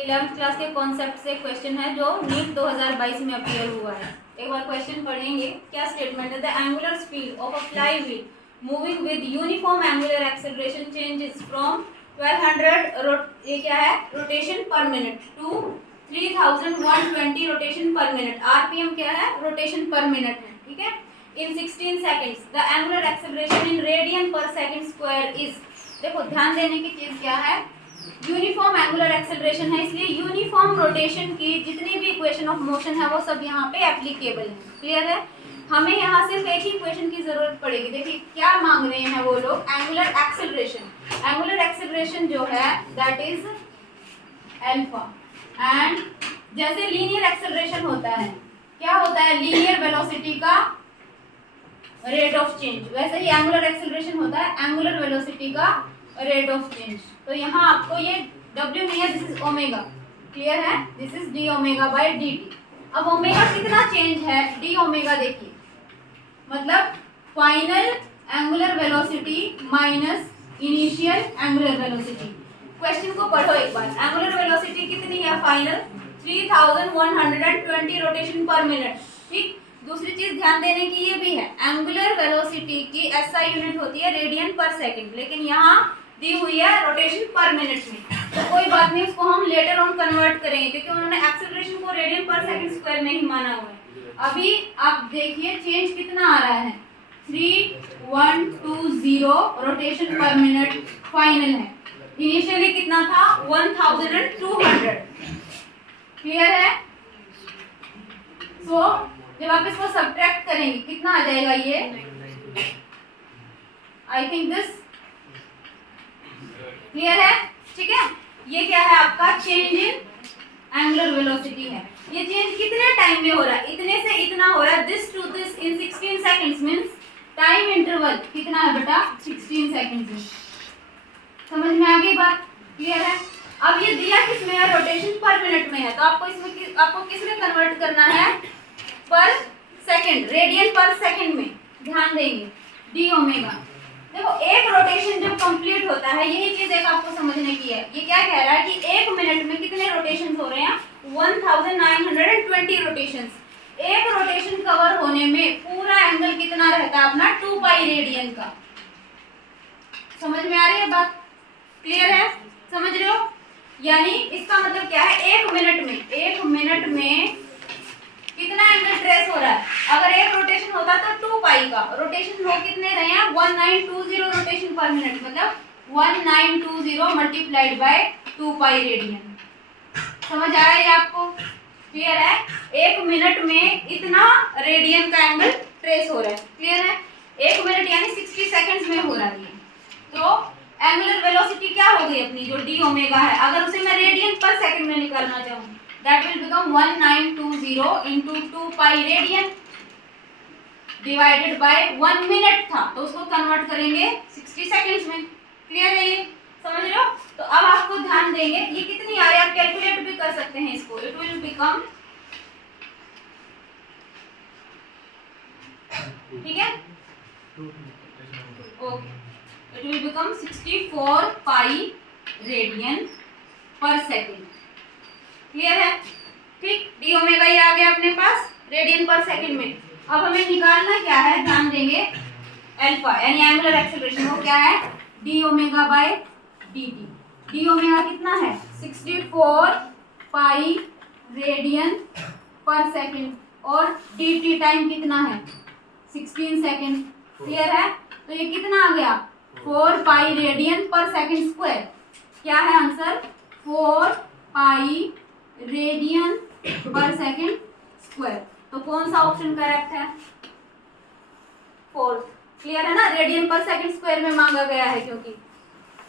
ये 11th class के concept से क्वेश्चन है जो नीट 2022 में अपीयर हुआ है। एक बार क्वेश्चन पढ़ेंगे। क्या स्टेटमेंट है? The angular speed of a flywheel moving with uniform angular acceleration changes from 1200 ये क्या है rotation per minute to 3120 rotation per minute. RPM क्या है? रोटेशन पर मिनट है, ठीक है। In 16 seconds the angular acceleration in radian per second square is. देखो ध्यान देने की चीज क्या है, यूनिफॉर्म एंगुलर एक्सेलरेशन है, इसलिए यूनिफॉर्म रोटेशन की जितनी भी इक्वेशन ऑफ मोशन है वो सब यहाँ पे एप्लीकेबल है। क्लियर है? हमें यहाँ सिर्फ एक ही इक्वेशन की जरूरत पड़ेगी। देखिए क्या मांग रहे हैं वो लोग, एंगुलर एक्सेलरेशन। एंगुलर एक्सेलरेशन जो है दैट इज अल्फा। एंड जैसे लीनियर एक्सेलरेशन होता है, क्या होता है? लीनियर वेलोसिटी का रेट ऑफ चेंज, वैसे ही एंगुलर एक्सेलरेशन होता है एंगुलर वेलोसिटी का रेट ऑफ चेंज। तो यहाँ आपको ये W नहीं है, दिस इज ओमेगा। क्लियर है? This is D omega by D T. अब ओमेगा कितना चेंज है? डी ओमेगा देखिए, मतलब final angular velocity minus initial angular velocity. Question को पढ़ो एक बार। एंगुलर वेलोसिटी कितनी है? फाइनल 3120 रोटेशन पर मिनट, ठीक। दूसरी चीज ध्यान देने की ये भी है, एंगुलर वेलोसिटी की एसआई यूनिट होती है रेडियन पर सेकंड, लेकिन यहाँ दी हुई है रोटेशन पर मिनट में। तो कोई बात नहीं, उसको हम लेटर ऑन कन्वर्ट करेंगे क्योंकि उन्होंने एक्सेलरेशन को रेडियन पर सेकंड स्क्वायर में ही माना हुआ है। अभी आप देखिए चेंज कितना आ रहा है, 3120 रोटेशन पर मिनट फाइनल है। इनिशियली कितना था? 1200। क्लियर है? सो जब आप इसको सब्ट्रैक्ट करेंगे कितना आ जाएगा ये? I think this. क्लियर है? ठीक है। ये क्या है आपका? चेंज इन एंगुलर वेलोसिटी है। ये चेंज कितने टाइम में हो रहा है? इतने से इतना हो रहा है, this to this in 16 seconds means time interval कितना है बेटा? 16 सेकंड्स में। समझ में आ गई बात? क्लियर है? अब ये दिया किसमें है? रोटेशन पर मिनट में है, तो आपको इसमें आपको किस में कन्वर्ट करना है? पर सेकंड, रेडियन पर सेकंड में ध्यान देंगे। D omega. देखो एक रोटेशन जब कंप्लीट होता है, यही चीज एक आपको समझने की है। ये क्या कह रहा है कि एक मिनट में कितने रोटेशंस हो रहे हैं? 1920 रोटेशंस। एक रोटेशन कवर होने में पूरा एंगल कितना रहता है अपना? 2 पाई रेडियन का। समझ में आ रही है बात? क्लियर है? समझ रहे हो? यानी इसका मतलब क्या है, एक मिनट में कितना एंगल ट्रेस हो रहा है? अगर एक रोटेशन होता तो 2 पाई का, रोटेशन हो कितने रहे हैं? 1920 रोटेशन पर मिनट, मतलब 1920 मल्टीप्लाइड बाय 2 पाई रेडियन। समझ आया ये आपको? क्लियर है? एक मिनट में इतना रेडियन का एंगल ट्रेस हो रहा है। क्लियर है? एक मिनट यानी 60 सेकंड्स में हो रहा है। तो एंगुलर वेलोसिटी क्या हो गई अपनी, जो डी ओमेगा है, अगर उसे मैं रेडियन पर सेकंड में निकालना चाहूँ, that will become 1920 into 2 pi radian divided by 1 minute था, तो उसको कन्वर्ट करेंगे 60 सेकंड्स में। क्लियर है? ये समझ रहे हो? तो अब आपको ध्यान देंगे ये कितनी आ रही है, आप कैलकुलेट भी कर सकते हैं इसको। इट विल बिकम, ठीक है, okay, it will become 64 pi radian per second. Clear है? ठीक। डी ओमेगा ये आ गया अपने पास रेडियन पर सेकंड में। अब हमें निकालना क्या है, ध्यान देंगे, अल्फा यानी एंगुलर एक्सेलरेशन। वो क्या है? D omega by D T. D omega कितना है? 64 पाई रेडियन पर सेकंड, और डी टी टाइम कितना है? 16 सेकंड। क्लियर है? तो ये कितना आ गया? 4 पाई रेडियन पर सेकंड स्क्वायर। क्या है आंसर? 4 पाई रेडियन पर सेकंड स्क्वायर। तो कौन सा ऑप्शन करेक्ट है? फोर्थ। क्लियर है ना? रेडियन पर सेकंड स्क्वायर में मांगा गया है क्योंकि